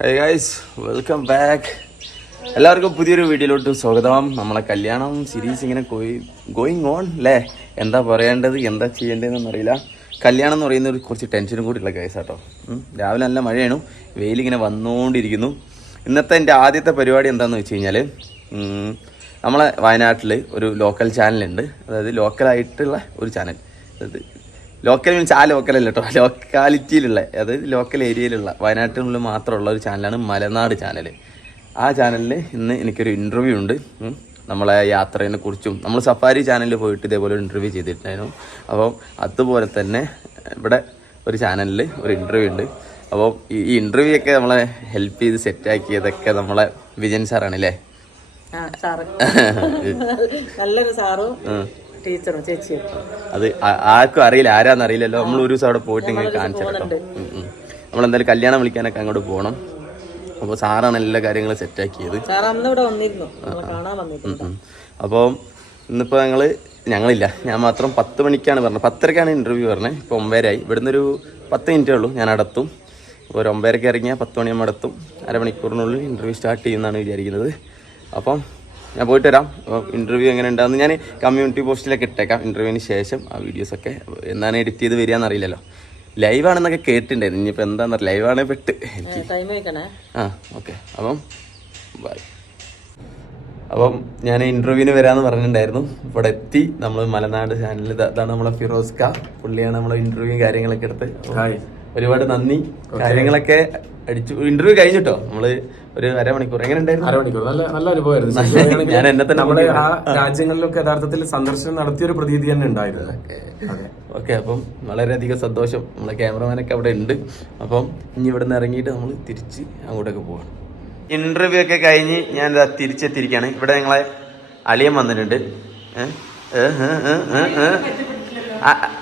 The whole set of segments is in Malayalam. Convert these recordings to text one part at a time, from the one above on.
Hey guys, welcome back. എല്ലാവർക്കും പുതിയൊരു വീഡിയോയിലോട്ട് സ്വാഗതം. നമ്മളെ കല്യാണം സീരീസ് ഇങ്ങനെ ഗോയിങ് ഓൺ അല്ലേ. എന്താ പറയേണ്ടത്, എന്താ ചെയ്യേണ്ടതെന്നൊന്നും അറിയില്ല. കല്യാണം എന്ന് പറയുന്ന ഒരു കുറച്ച് ടെൻഷനും കൂടി ഉള്ള കേസ് കേട്ടോ. രാവിലെ നല്ല മഴയാണ്, വെയിലിങ്ങനെ വന്നുകൊണ്ടിരിക്കുന്നു. ഇന്നത്തെ എൻ്റെ ആദ്യത്തെ പരിപാടി എന്താണെന്ന് വെച്ച് കഴിഞ്ഞാൽ, നമ്മളെ വയനാട്ടിൽ ഒരു ലോക്കൽ ചാനലുണ്ട്. അതായത് ലോക്കലായിട്ടുള്ള ഒരു ചാനൽ. അതായത് ലോക്കൽ മീൻസ് ആ ലോക്കലല്ല കേട്ടോ, ലോക്കാലിറ്റിയിലുള്ള, അതായത് ലോക്കൽ ഏരിയയിലുള്ള വയനാട്ടിനുള്ളിൽ മാത്രമുള്ള ഒരു ചാനലാണ് മലനാട് ചാനൽ. ആ ചാനലിൽ ഇന്ന് എനിക്കൊരു ഇൻ്റർവ്യൂ ഉണ്ട്. നമ്മളെ യാത്രയെ കുറിച്ചും നമ്മൾ സഫാരി ചാനലിൽ പോയിട്ട് ഇതേപോലെ ഒരു ഇൻ്റർവ്യൂ ചെയ്തിട്ടുണ്ടായിരുന്നു. അപ്പോൾ അതുപോലെ തന്നെ ഇവിടെ ഒരു ചാനലിൽ ഒരു ഇൻ്റർവ്യൂ ഉണ്ട്. അപ്പോൾ ഈ ഇൻ്റർവ്യൂ ഒക്കെ നമ്മളെ ഹെൽപ്പ് ചെയ്ത് സെറ്റാക്കിയതൊക്കെ നമ്മളെ വിജയൻ സാറാണ് അല്ലേ? നല്ലൊരു സാറും ടീച്ചറും ചേച്ചിയും. അത് ആർക്കും അറിയില്ല, ആരാന്നറിയില്ലല്ലോ. നമ്മൾ ഒരു ദിവസം അവിടെ പോയിട്ട് ഇങ്ങനെ കാണിച്ചിട്ടോ. നമ്മളെന്തായാലും കല്യാണം വിളിക്കാനൊക്കെ അങ്ങോട്ട് പോകണം. അപ്പോൾ സാറാണ് എല്ലാ കാര്യങ്ങളും സെറ്റാക്കിയത്. അപ്പോൾ ഇന്നിപ്പോൾ ഞങ്ങളില്ല, ഞാൻ മാത്രം 10 മണിക്കാണ് പറഞ്ഞത്. 10:30ക്കാണ് ഇൻ്റർവ്യൂ പറഞ്ഞത്. ഇപ്പോൾ 9:00 ഇവിടുന്ന് ഒരു 10 മിനിറ്റേ ഉള്ളൂ, ഞാൻ അടത്തും. അപ്പോൾ ഒരു 9:00 ഇറങ്ങിയാൽ 10 മണിയാകുമ്പോൾ അടത്തും. അരമണിക്കൂറിനുള്ളിൽ ഇൻ്റർവ്യൂ സ്റ്റാർട്ട് ചെയ്യുന്നതാണ് വിചാരിക്കുന്നത്. അപ്പം ഞാൻ പോയിട്ട് വരാം. അപ്പോൾ ഇൻ്റർവ്യൂ എങ്ങനെ ഉണ്ടാകുന്ന ഞാൻ കമ്മ്യൂണിറ്റി പോസ്റ്റിലൊക്കെ ഇട്ടേക്കാം. ഇൻ്റർവ്യൂവിന് ശേഷം ആ വീഡിയോസൊക്കെ എന്താണ് എഡിറ്റ് ചെയ്ത് വരികയെന്ന് അറിയില്ലല്ലോ. ലൈവാണെന്നൊക്കെ കേട്ടിട്ടുണ്ടായിരുന്നു. ഇനിയിപ്പോൾ എന്താണെന്ന് ലൈവാണേ പെട്ട് എനിക്ക്. ഓക്കെ, അപ്പം ബൈ. അപ്പം ഞാൻ ഇൻ്റർവ്യൂവിന് വരാമെന്ന് പറഞ്ഞിട്ടുണ്ടായിരുന്നു. ഇവിടെ എത്തി. നമ്മൾ മലനാട് ചാനലിൽ ഇതാണ് നമ്മളെ ഫിറോസ്ക, പുള്ളിയാണ് നമ്മളെ ഇൻ്റർവ്യൂ കാര്യങ്ങളൊക്കെ എടുത്ത്. ഒരുപാട് നന്ദി. കാര്യങ്ങളൊക്കെ അടിച്ചു. ഇൻ്റർവ്യൂ കഴിഞ്ഞിട്ടോ, നമ്മള് ഒരു അരമണിക്കൂർ. എങ്ങനെ ഉണ്ടായിരുന്നു? അരമണിക്കൂർ നല്ല അനുഭവമായിരുന്നു. ഞാൻ എന്നെ തന്നെ നമ്മുടെ ആ രാജ്യങ്ങളിലൊക്കെ യഥാർത്ഥത്തിൽ സന്ദർശനം നടത്തിയൊരു പ്രതീതി തന്നെ ഉണ്ടായിരുന്നു. ഓക്കെ, അപ്പം വളരെയധികം സന്തോഷം. നമ്മളെ ക്യാമറമാനൊക്കെ അവിടെ ഉണ്ട്. അപ്പം ഇനി ഇവിടെ നിന്ന് ഇറങ്ങിയിട്ട് നമ്മൾ തിരിച്ച് അങ്ങോട്ടൊക്കെ പോവാണ്. ഇന്റർവ്യൂ ഒക്കെ കഴിഞ്ഞ് ഞാൻ തിരിച്ചെത്തിയിരിക്കുകയാണ്. ഇവിടെ ഞങ്ങളെ അളിയൻ വന്നിട്ടുണ്ട്.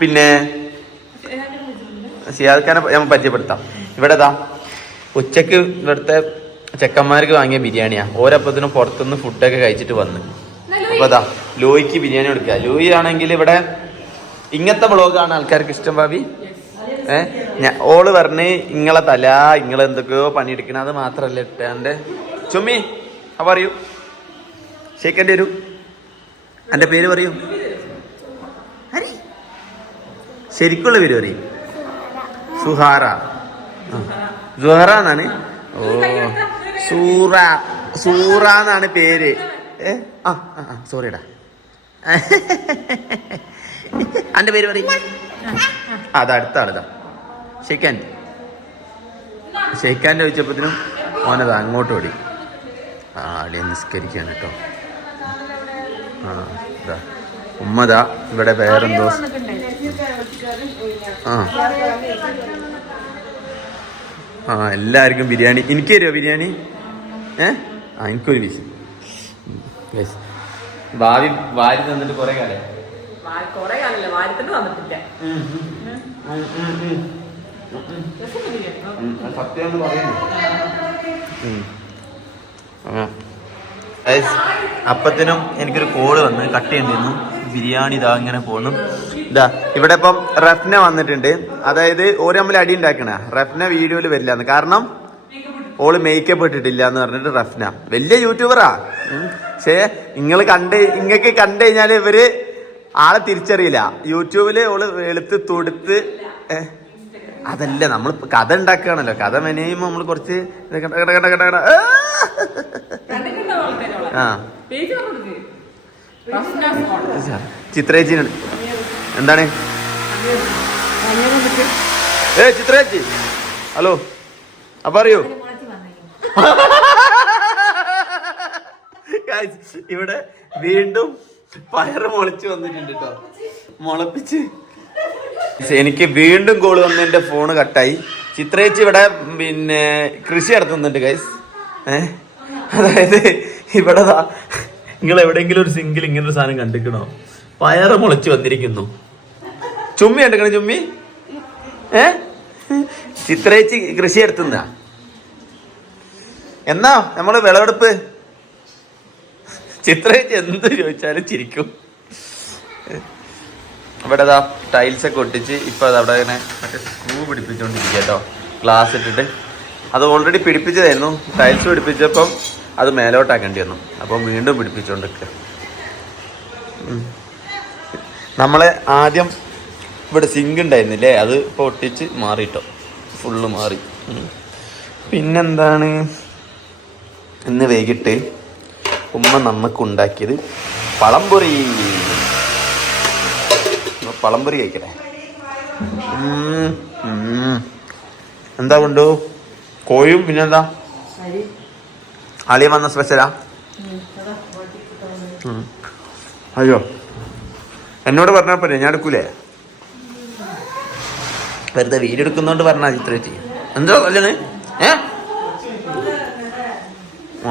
പിന്നെ സിയാദ്ഖാനെ ഞാൻ പരിചയപ്പെടുത്താം. ഇവിടെ ഉച്ചക്ക് ഇവിടുത്തെ ചെക്കന്മാർക്ക് വാങ്ങിയ ബിരിയാണിയാണ്. ഓരോപ്പത്തിനും പുറത്തുനിന്ന് ഫുഡൊക്കെ കഴിച്ചിട്ട് വന്ന്. അപ്പോൾ ലൂയിക്ക് ബിരിയാണി കൊടുക്കുക. ലൂയി ആണെങ്കിൽ ഇവിടെ ഇങ്ങനത്തെ ബ്ലോഗാണ് ആൾക്കാർക്ക് ഇഷ്ടം. ഭാവി ഓള് പറഞ്ഞ് ഇങ്ങളെ തല ഇങ്ങളെന്തൊക്കെയോ പണിയെടുക്കണം, അത് മാത്രല്ല ഇട്ടാൻ്റെ ചുമ്മി പറയൂ, ഷേക്കൻ്റെ വരൂ, എൻ്റെ പേര് പറയൂ, ശരിക്കുള്ള പേര് പറയും. സുഹാറ. സുഹറ എന്നാണ്. ഓ, സൂറ എന്നാണ് പേര്. സോറിടാ, അന്റെ പേര് പറയും. അതടുത്ത ആളിതാ ഷെയ്ഖാൻ്റെ ചോദിച്ചപ്പോഴത്തേനും ഓനതാ അങ്ങോട്ട് ഓടി. അടിയ നിസ്കരിക്കാണ് കേട്ടോ. ഇതാ ഉമ്മതാ ഇവിടെ വേറെന്തോ. എല്ലാവർക്കും ബിരിയാണി. എനിക്ക് തരുമോ ബിരിയാണി? എനിക്കൊരു പീസ്. ഭാവി വാരി തന്നിട്ട് കുറെ കാലം. സത്യം അപ്പത്തിനും എനിക്കൊരു കോള് വന്ന് കട്ട് ചെയ്തിരുന്നു. ബിരിയാണി ഇതാ ഇങ്ങനെ പോകുന്നു. ഇതാ ഇവിടെ ഇപ്പം റഫ്ന വന്നിട്ടുണ്ട്. അതായത് ഓരോ തമ്മിൽ അടി ഉണ്ടാക്കണ. റഫ്ന വീഡിയോയിൽ വരില്ലാന്ന്, കാരണം ഓള് മേക്കപ്പ് ഇട്ടിട്ടില്ല എന്ന് പറഞ്ഞിട്ട്. റഫ്ന വലിയ യൂട്യൂബറാ, പക്ഷേ ഇങ്ങക്ക് കണ്ടു കഴിഞ്ഞാല് ഇവര് ആളെ തിരിച്ചറിയില്ല. യൂട്യൂബില് ഓള് വെളുത്ത് തൊടുത്ത്. അതല്ല, നമ്മൾ കഥ ഉണ്ടാക്കുകയാണല്ലോ. കഥ മെനയുമ്പോ നമ്മള് കുറച്ച് ചിത്രേച്ചിനുണ്ട്. എന്താണ് ചിത്രേച്ചി? ഹലോ, അപ്പൊ അറിയോ ഇവിടെ വീണ്ടും പയറ് മുളച്ച് വന്നിട്ടുണ്ട് കേട്ടോ. മുളപ്പിച്ച് എനിക്ക് വീണ്ടും കോള് വന്ന് എന്റെ ഫോണ് കട്ടായി. ചിത്രേച്ചി ഇവിടെ പിന്നെ കൃഷി നടത്തുന്നുണ്ട് ഗൈസ്. അതായത് ഇവിടെ നിങ്ങൾ എവിടെയെങ്കിലും ഒരു സിംഗിൾ ഇങ്ങനൊരു സാധനം കണ്ടിക്കണോ? പയറ് മുളച്ച് വന്നിരിക്കുന്നു. ചുമ്മി കണ്ടിക്കണ ചുമ്മി. ചിത്രേച്ചി കൃഷി നടത്തുന്ന. എന്നാ നമ്മള് വിളവെടുപ്പ്? ചിത്രേച്ചി എന്ത് ചോദിച്ചാലും ചിരിക്കും. ഇവിടെ അതാ ടൈൽസൊക്കെ ഒട്ടിച്ച് ഇപ്പം അതവിടെ ഇങ്ങനെ മറ്റേ സ്ക്രൂ പിടിപ്പിച്ചുകൊണ്ടിരിക്കുക കേട്ടോ, ഗ്ലാസ് ഇട്ടിട്ട്. അത് ഓൾറെഡി പിടിപ്പിച്ചതായിരുന്നു. ടൈൽസ് പിടിപ്പിച്ചപ്പം അത് മേലോട്ടാക്കേണ്ടി വന്നു. അപ്പം വീണ്ടും പിടിപ്പിച്ചുകൊണ്ടിരിക്കുക. നമ്മളെ ആദ്യം ഇവിടെ സിങ്ക് ഉണ്ടായിരുന്നില്ലേ, അത് ഇപ്പോൾ ഒട്ടിച്ച് മാറിയിട്ടോ, ഫുള്ള് മാറി. പിന്നെന്താണ്, ഇന്ന് വൈകിട്ട് ഉമ്മ നമുക്ക് ഉണ്ടാക്കിയത് പഴംപൊരി. പഴംപൊരി കഴിക്കട്ടെ. എന്താ കൊണ്ടു കോഴിയും പിന്നെന്താ അളിയൻ വന്ന സ്പെഷ്യലാ? അയ്യോ, എന്നോട് പറഞ്ഞാൽ പോലെ ഞാൻ എടുക്കൂലേ, വെറുതെ വീഡിയോ എടുക്കുന്നോണ്ട് പറഞ്ഞാൽ ഇത്ര ചെയ്യും. എന്തോ കല്യാണ്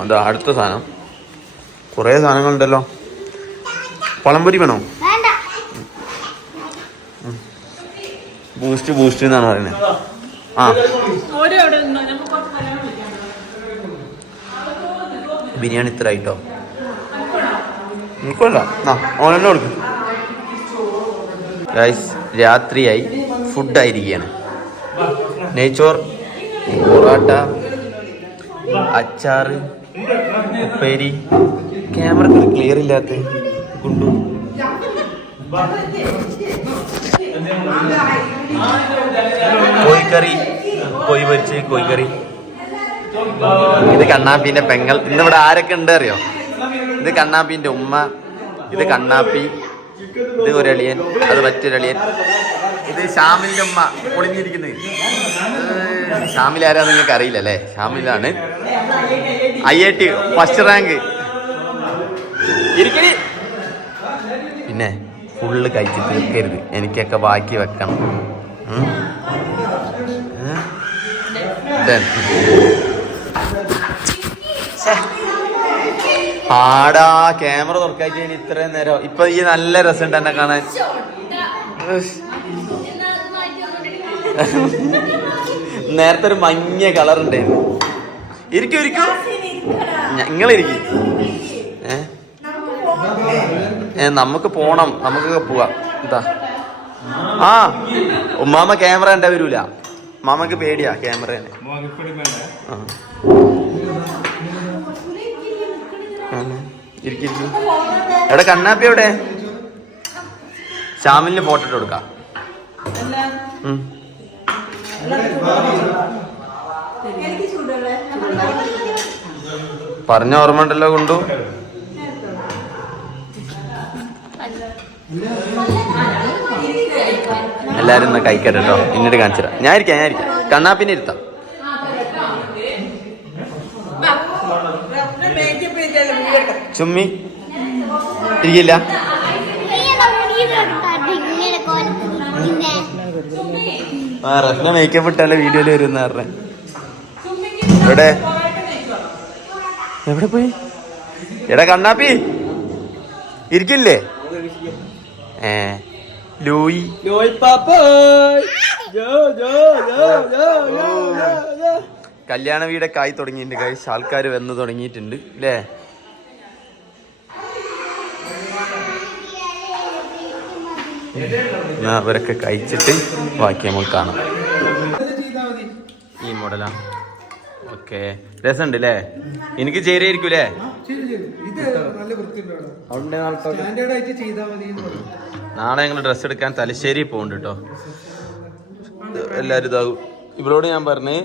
അതാ അടുത്ത സാധനം. കുറേ സാധനങ്ങളുണ്ടല്ലോ. പഴംപൊരി വേണോ? ബൂസ്റ്റ് എന്നാണ് പറയുന്നത്. ആ ബിരിയാണി ഇത്ര ആയിട്ടോ? നിൽക്കുമല്ല, ഓനെന്നെ കൊടുക്കും. ഗൈസ്, രാത്രിയായി, ഫുഡായിരിക്കുകയാണ്. നെയ്ച്ചോർ, പൊറോട്ട, അച്ചാറ്, ഉപ്പേരി. ക്യാമറക്ക് ക്ലിയർ ഇല്ലാത്ത കൊണ്ടു. കോഴിക്കറി, കോഴി പൊരിച്ച്, കോഴിക്കറി. ഇത് കണ്ണാപ്പിന്റെ പെങ്ങൾ. ഇന്നിവിടെ ആരൊക്കെ ഉണ്ട് അറിയോ? ഇത് കണ്ണാപ്പിന്റെ ഉമ്മ, ഇത് കണ്ണാപ്പി, ഇത് ഒരളിയൻ, അത് മറ്റൊരളിയൻ. ഇത് ഷാമിലിന്റെ ഉമ്മ ഒളിഞ്ഞിരിക്കുന്നത്. ഷാമിൽ ആരാ നിങ്ങൾക്ക് അറിയില്ലല്ലേ? ഷാമിലാണ് IIT ഫസ്റ്റ് റാങ്ക്. ഇരിക്കണി. പിന്നെ ഫുള്ള് കഴിച്ച് തീർക്കരുത്, എനിക്കൊക്കെ ബാക്കി വെക്കണം. ആടാ, ക്യാമറ തുറക്കായിട്ട് ഇത്രയും നേരം. ഇപ്പൊ ഈ നല്ല രസമുണ്ട് എന്നെ കാണാൻ. നേരത്തെ ഒരു മഞ്ഞ കളർ ഉണ്ടായിരുന്നു. ഇരിക്കും നിങ്ങളിരിക്കും. നമുക്ക് പോണം, നമുക്കൊക്കെ പോവാം. എന്താ ഉമ്മാമ ക്യാമറ കണ്ടാ വരൂല. മാമക്ക് പേടിയാ ക്യാമറ തന്നെ. ഇരിക്കും. എവിടെ കണ്ണാപ്പി? എവിടെ? ഷാമിലിന് ഫോട്ടോ ഇട്ട് കൊടുക്കാം. പറഞ്ഞ ഓർമ്മ ഉണ്ടല്ലോ കൊണ്ടു. എല്ലാരും ഒന്ന് കഴിക്കട്ടെ കേട്ടോ. എന്നിട്ട് കാണിച്ചു തരാം. ഞാൻ ഇരിക്കാം. കണ്ണാപ്പിനെ ഇരുത്താം. ചുമ്മി ഇരിക്കില്ല. റഫ്ന മേക്കപ്പ് ഇട്ടാലേ വീഡിയോയിൽ വരുന്ന പറഞ്ഞ. എവിടെ പോയി? എടാ കണ്ണാപ്പി ഇരിക്കില്ലേ? ലൂയി കല്യാണ വീടൊക്കെ ആയി തുടങ്ങിയിട്ടുണ്ട് ഗൈസ്. ആൾക്കാർ വന്ന് തുടങ്ങിയിട്ടുണ്ട് അല്ലേ? അവരൊക്കെ കഴിച്ചിട്ട് ബാക്കി നമുക്ക് കാണാം. ഈ മോഡലാ? ഓക്കെ, രസമുണ്ട് അല്ലേ? എനിക്ക് ചേരിയായിരിക്കൂലേ? നാളെ ഞങ്ങൾ ഡ്രസ്സ് എടുക്കാൻ തലശ്ശേരി പോകുന്നുണ്ട് കേട്ടോ. എല്ലാവരും ഇതാവും. ഇവരോട് ഞാൻ പറഞ്ഞ്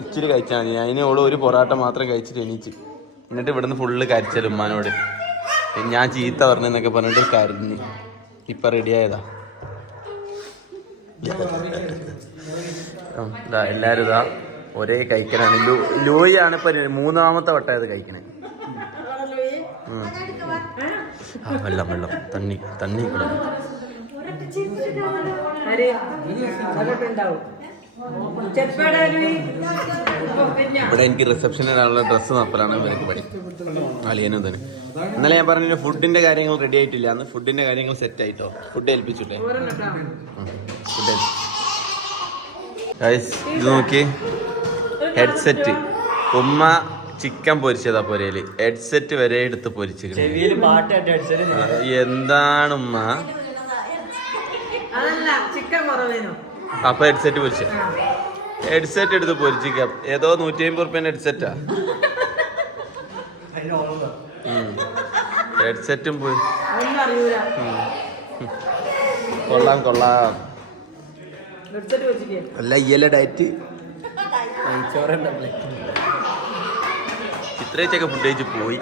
ഇച്ചിരി കഴിച്ചാൽ മതി. അതിന് ഓള് ഒരു പൊറാട്ട മാത്രം കഴിച്ചിട്ട് എണീച്ച്. എന്നിട്ട് ഇവിടുന്ന് ഫുള്ള് കരിച്ചൽ ഉമ്മാനോട്. ഞാൻ ചീത്ത പറഞ്ഞെന്നൊക്കെ പറഞ്ഞിട്ട് കരഞ്ഞ്. ഇപ്പം റെഡിയായതാ. എല്ലാവരും ഇതാ ഒരേ കഴിക്കലാണ്. ലൂയിയാണ് ഇപ്പൊ 3ാമത്തെ വട്ടമായത് കഴിക്കണേ. വെള്ളം തണ്ണി കിടക്കും. ഇവിടെ എനിക്ക് റിസപ്ഷനിലുള്ള ഡ്രസ്സ് നപ്പലാണ് ഇവർക്ക് പണി. അളിയനും തന്നെ. ഇന്നലെ ഞാൻ പറഞ്ഞ ഫുഡിന്റെ കാര്യങ്ങൾ റെഡി ആയിട്ടില്ല. അന്ന് ഫുഡിന്റെ കാര്യങ്ങൾ സെറ്റ് ആയിട്ടോ. ഫുഡ് ഏൽപ്പിച്ചിട്ടേ. ഇത് നോക്കി, ഹെഡ്സെറ്റ്. ഉമ്മ ചിക്കൻ പൊരിച്ചതാ പൊരയില്. ഹെഡ്സെറ്റ് വരെ എടുത്ത് പൊരിച്ചു. എന്താണ് ഉമ്മ? അപ്പൊ ഹെഡ്സെറ്റ് പൊരിച്ച ഹെഡ്സെറ്റ് എടുത്ത് പൊരിച്ചിക്കാം. ഏതോ 150 ഹെഡ്സെറ്റാ. ഹെഡ്സെറ്റും പോയി. ഒന്നും അറിയൂല. കൊള്ളാം കൊള്ളാം. ഹെഡ്സെറ്റ് വെച്ചിട്ട് അല്ല ഇയലെ ഡയറ്റ് ഇത്രയൊക്കെ ഫുഡ് കഴിച്ച് പോയി.